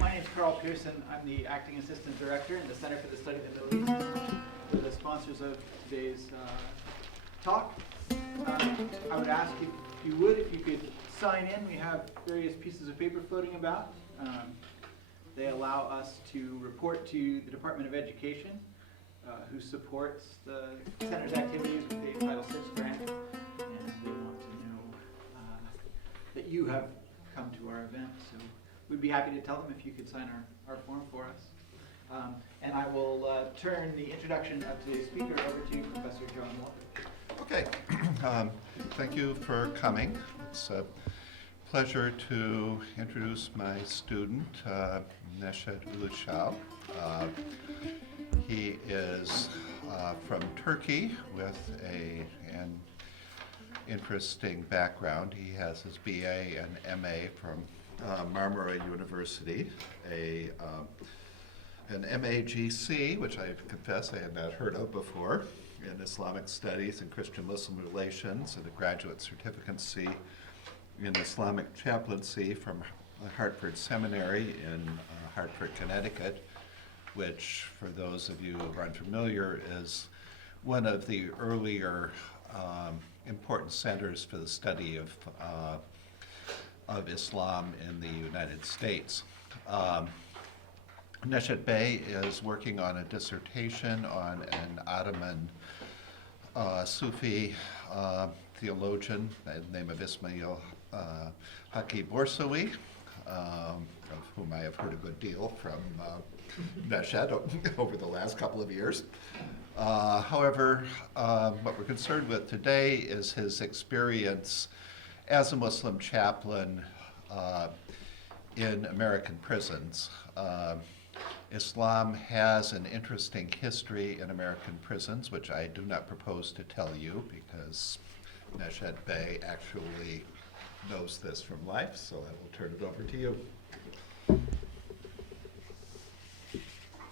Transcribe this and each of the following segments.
My name is Carl Pearson. I'm the acting assistant director in the Center for the Study of the Middle East. We're the sponsors of today's talk. I would ask if you could sign in. We have various pieces of paper floating about. They allow us to report to the Department of Education, who supports the center's activities with the Title VI grant, and they want to know that you have come to our event. So we'd be happy to tell them if you could sign our form for us. And I will turn the introduction of today's speaker over to Professor John Walker. Okay, thank you for coming. It's a pleasure to introduce my student, Neşet Uluçal. He is from Turkey with an interesting background. He has his BA and MA from Marmara University, an MAGC, which I confess I had not heard of before, in Islamic Studies and Christian-Muslim Relations, and a graduate certificacy in Islamic Chaplaincy from Hartford Seminary in Hartford, Connecticut, which, for those of you who are unfamiliar, is one of the earlier important centers for the study of Islam in the United States. Neşet Bey is working on a dissertation on an Ottoman Sufi theologian by the name of Ismail Haki Borsawi, of whom I have heard a good deal from Neşet over the last couple of years. However, what we're concerned with today is his experience as a Muslim chaplain in American prisons. Islam has an interesting history in American prisons, which I do not propose to tell you because Neşet Bey actually knows this from life, so I will turn it over to you.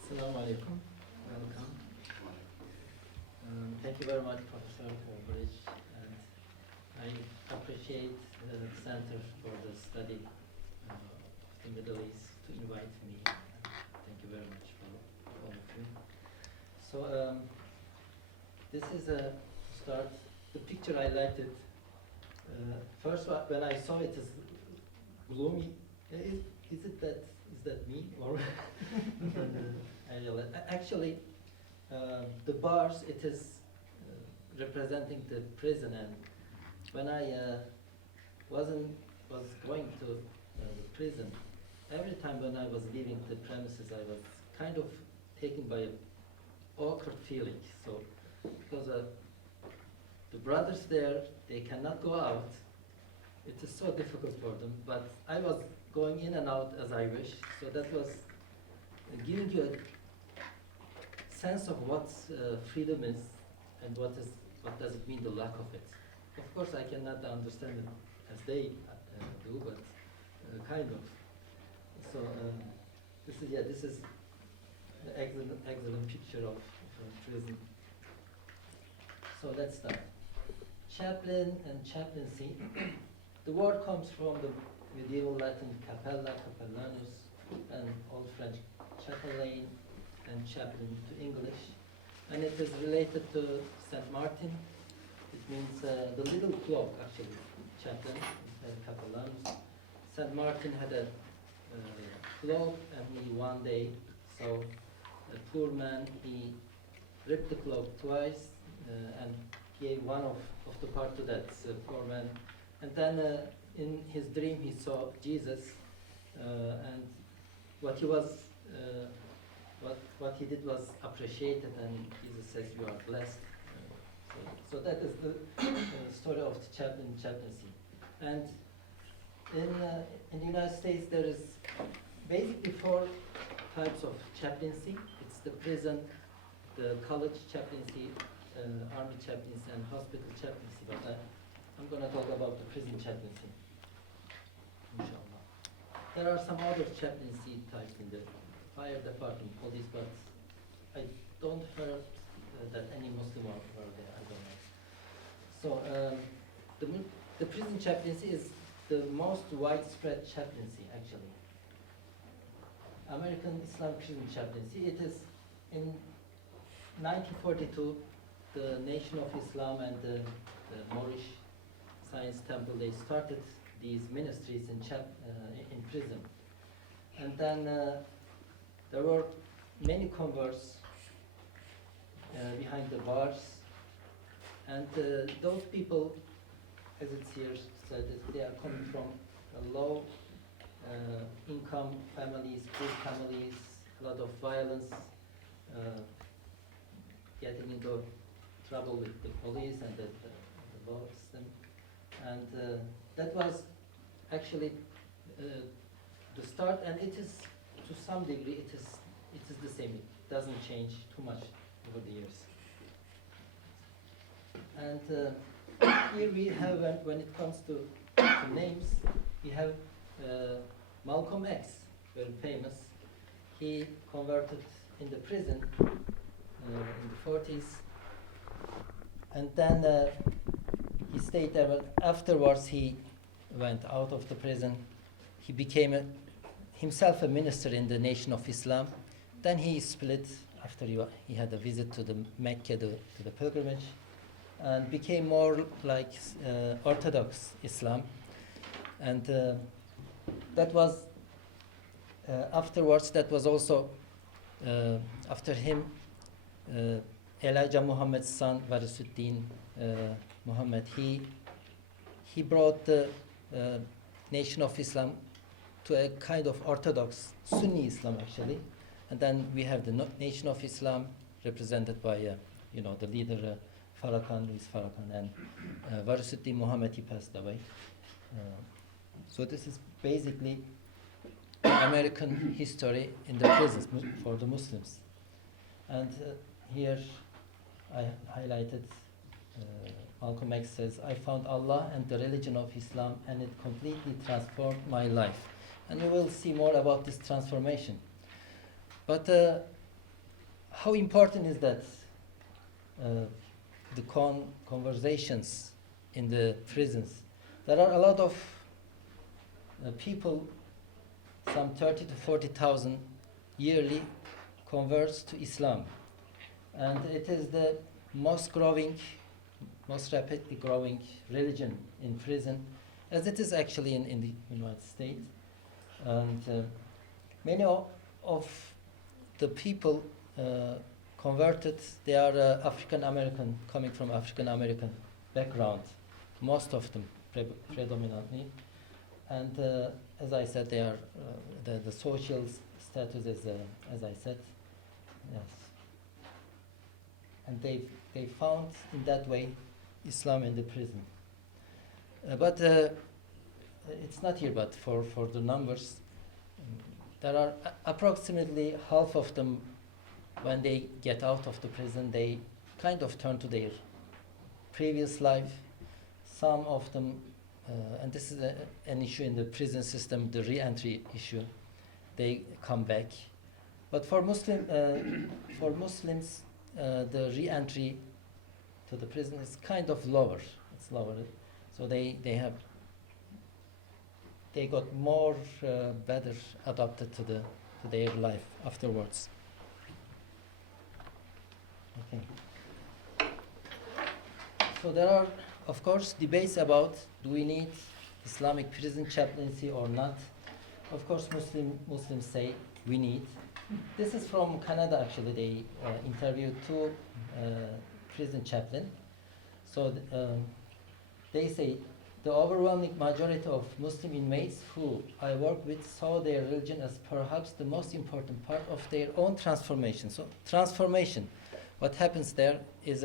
Assalamu alaikum. Welcome. Thank you very much, Professor Albridge, and I appreciate the Center for the Study of the Middle East to invite me. Thank you very much for all of you. So this is a start. The picture I liked it. First, when I saw it, is gloomy. Is that me or? I realized actually the bars, it is representing the prison, and when I was going to the prison, every time when I was leaving the premises, I was kind of taken by an awkward feeling. So because the brothers there, they cannot go out. It is so difficult for them, but I was going in and out as I wish. So that was giving you a sense of what freedom is and what does it mean, the lack of it. Of course, I cannot understand it as they do, but kind of. So this is an excellent picture of prison. So let's start. Chaplain and chaplaincy. The word comes from the medieval Latin capella, capellanus, and Old French chaplain and chaplain to English. And it is related to Saint Martin. It means the little cloak, actually, chaplain, capellanus. Saint Martin had a cloak, and one day saw a poor man. He ripped the cloak twice and gave one of the part to that poor man. And then in his dream he saw Jesus, and what he did was appreciated, and Jesus says, "You are blessed." So that is the story of the chaplaincy. And in the United States there is basically 4 types of chaplaincy. It's the prison, the college chaplaincy, army chaplaincy, and hospital chaplaincy. But I'm going to talk about the prison chaplaincy, inshallah. There are some other chaplaincy types in the fire department, police, but I don't heard that any Muslim were there. I don't know. So the prison chaplaincy is the most widespread chaplaincy, actually. American Islam Prison Chaplaincy. It is in 1942, the Nation of Islam and the Moorish Science Temple, they started these ministries in prison. And then there were many converts behind the bars. And those people, as it's here said, they are coming from low income families, poor families, a lot of violence, getting into trouble with the police and the law system. And that was actually the start, and it is, to some degree, it is the same. It doesn't change too much over the years. And here we have, when it comes to names, we have Malcolm X, very famous. He converted in the prison in the 40s, and then he stayed there. But afterwards, he went out of the prison. He became himself a minister in the Nation of Islam. Then he split after he had a visit to the Mecca, to the pilgrimage, and became more like Orthodox Islam. And that was afterwards. That was also after him. Elijah Muhammad's son, Varisuddin Muhammad, he brought the Nation of Islam to a kind of Orthodox Sunni Islam, actually. And then we have the Nation of Islam represented by the leader Luis Farrakhan, and Varisuddin Muhammad, he passed away. So this is basically American history in the prisons for the Muslims. And here I highlighted Malcolm X says, "I found Allah and the religion of Islam, and it completely transformed my life." And we will see more about this transformation. But how important is that the conversations in the prisons? There are a lot of people, some 30 to 40,000 yearly converts to Islam. And it is the most rapidly growing religion in prison, as it is actually in the United States. And many of the people converted, they are African American, coming from African American background, most of them predominantly. And as I said, they are the social status is, as I said, yes. And they found in that way Islam in the prison. But it's not here, but for the numbers, there are approximately half of them, when they get out of the prison, they kind of turn to their previous life. Some of them, and this is an issue in the prison system, the re-entry issue, they come back. But for Muslims, the re-entry to the prison is kind of lower. It's lower, so they got more better adapted to their life afterwards. Okay. So there are, of course, debates about, do we need Islamic prison chaplaincy or not? Of course, Muslims say we need. This is from Canada, actually. They interviewed two prison chaplains. So they say, the overwhelming majority of Muslim inmates who I work with saw their religion as perhaps the most important part of their own transformation. So transformation, what happens there is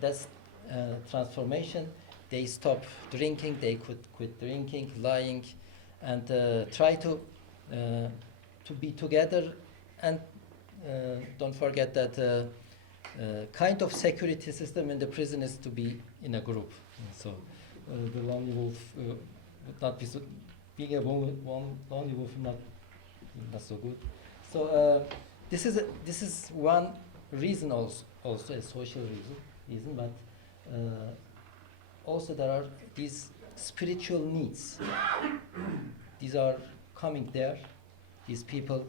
that's transformation. They stop drinking, they quit drinking, lying, and try to be together. And don't forget that kind of security system in the prison is to be in a group. So the lonely wolf would not be so, being a lonely wolf not so good. So this is one reason, also a social reason, but also there are these spiritual needs. These are coming there, these people,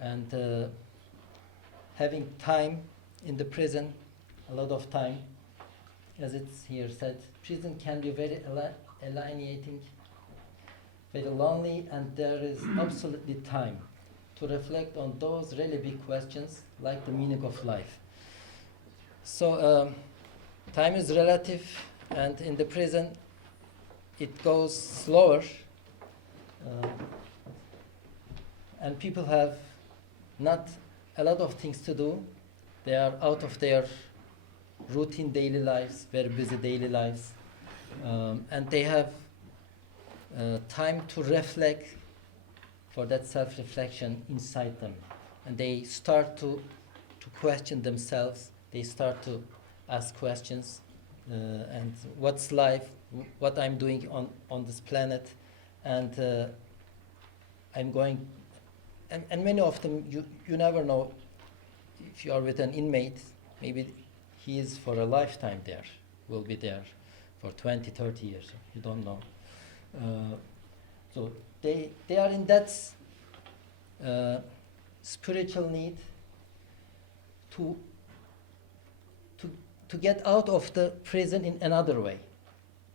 and having time in the prison, a lot of time, as it's here said, prison can be very alienating, very lonely, and there is absolutely time to reflect on those really big questions like the meaning of life. So time is relative, and in the prison it goes slower, and people have not a lot of things to do. They are out of their routine daily lives, very busy daily lives, and they have time to reflect, for that self-reflection inside them, and they start to question themselves. They start to ask questions, and what's life, what I'm doing on this planet, and I'm going, and many of them, you never know, if you are with an inmate, maybe he is for a lifetime there, will be there for 20, 30 years, you don't know. So they are in that spiritual need to get out of the prison in another way.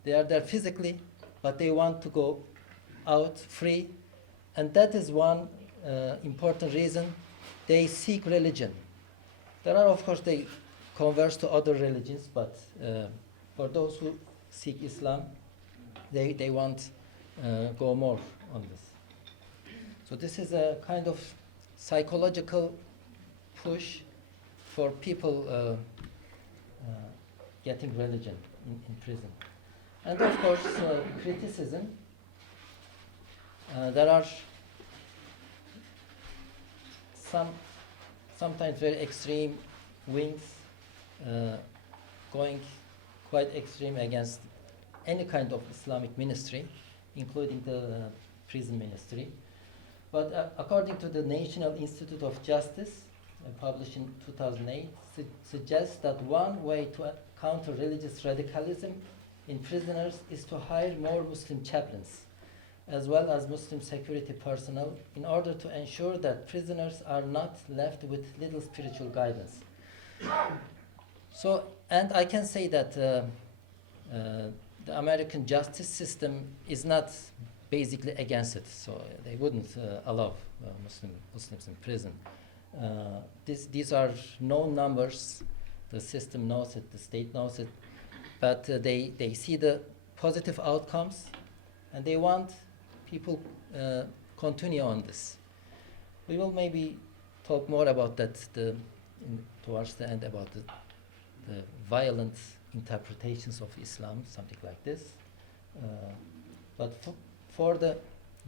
They are there physically, but they want to go out free, and that is one important reason they seek religion. There are, of course, they converse to other religions, but for those who seek Islam, they want go more on this. So this is a kind of psychological push for people getting religion in prison. And of course, criticism. There are sometimes very extreme wings going quite extreme against any kind of Islamic ministry, including the prison ministry. But according to the National Institute of Justice, published in 2008, suggests that one way to counter religious radicalism in prisoners is to hire more Muslim chaplains, as well as Muslim security personnel, in order to ensure that prisoners are not left with little spiritual guidance. So, and I can say that the American justice system is not basically against it, so they wouldn't allow Muslims in prison. These are known numbers. The system knows it, the state knows it, but they see the positive outcomes, and they want people continue on this. We will maybe talk more about that towards the end, about the violent interpretations of Islam, something like this. But for the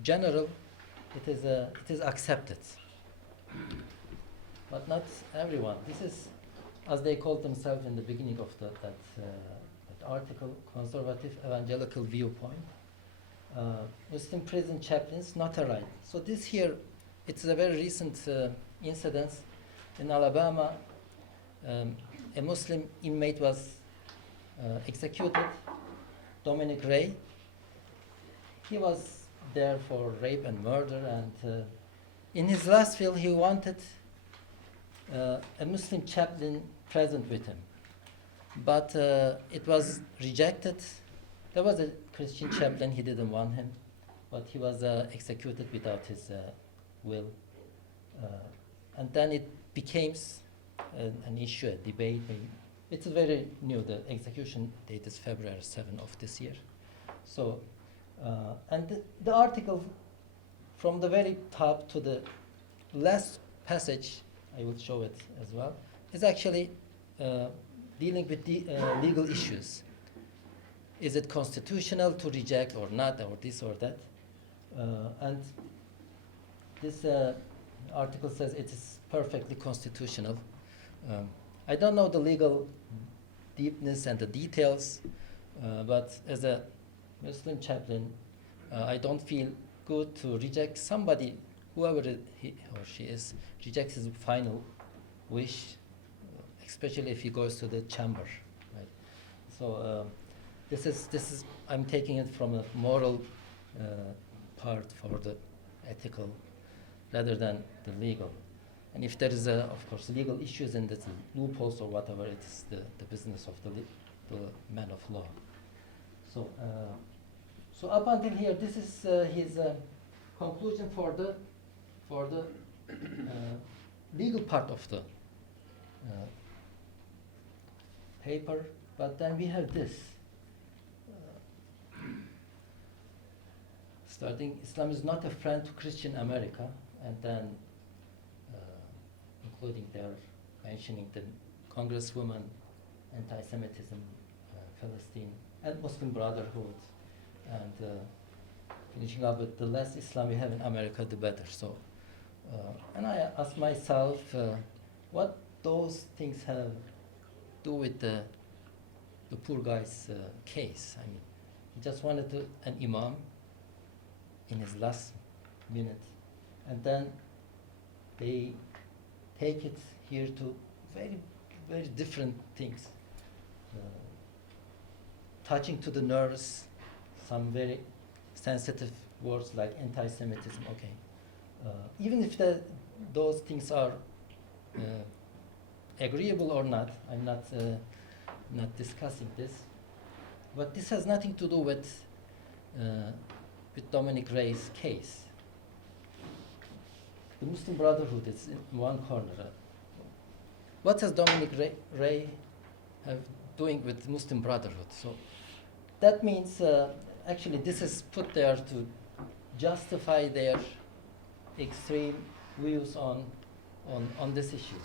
general, it is accepted, but not everyone. This is, as they called themselves in the beginning of that article, conservative evangelical viewpoint. Muslim prison chaplains, not a right. So this here, it's a very recent incident in Alabama. A Muslim inmate was executed, Dominic Ray. He was there for rape and murder, and in his last will he wanted a Muslim chaplain present with him. But it was rejected. There was a Christian chaplain, he didn't want him, but he was executed without his will. And then it became an issue, a debate. It's very new. The execution date is February 7 of this year. So, and the article from the very top to the last passage, I will show it as well, is actually dealing with the legal issues. Is it constitutional to reject or not, or this or that? And this article says it is perfectly constitutional. I don't know the legal deepness and the details, but as a Muslim chaplain, I don't feel good to reject somebody, whoever he or she is, rejects his final wish, especially if he goes to the chamber, right? So this is I'm taking it from a moral part for the ethical rather than the legal. And if there is, of course, legal issues and it's loopholes or whatever, it's the business of the man of law. So up until here, this is his conclusion for the legal part of the paper. But then we have this. Starting, Islam is not a friend to Christian America, and then including their mentioning the Congresswoman, anti-Semitism, Palestine, and Muslim Brotherhood, and finishing up with the less Islam we have in America, the better. So, and I asked myself, what those things have to do with the poor guy's case. I mean, he just wanted an imam in his last minute, and then they take it here to very, very different things, touching to the nerves, some very sensitive words like anti-Semitism. Okay, even if those things are agreeable or not, I'm not discussing this, but this has nothing to do with Dominic Ray's case. The Muslim Brotherhood is in one corner. What does Dominic Ray have doing with Muslim Brotherhood? So that means actually this is put there to justify their extreme views on this issue.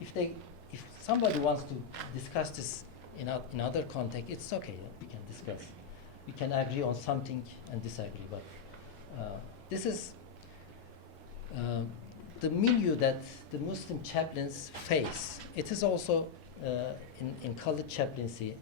If somebody wants to discuss this in other context, it's okay. We can discuss. We can agree on something and disagree. But this is the milieu that the Muslim chaplains face. It is also in college chaplaincy